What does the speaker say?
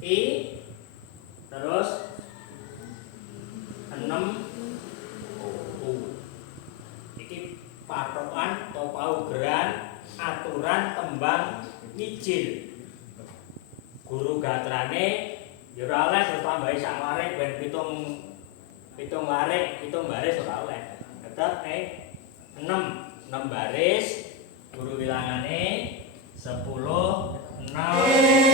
I terus 6 U. Iki patokan atau paugeran aturan tembang mijil. Guru gatrane ya ora oleh ditambahi sak larik ben pitung larik, pitung baris ora oleh. Tetep 6 baris guru wilangane 10 6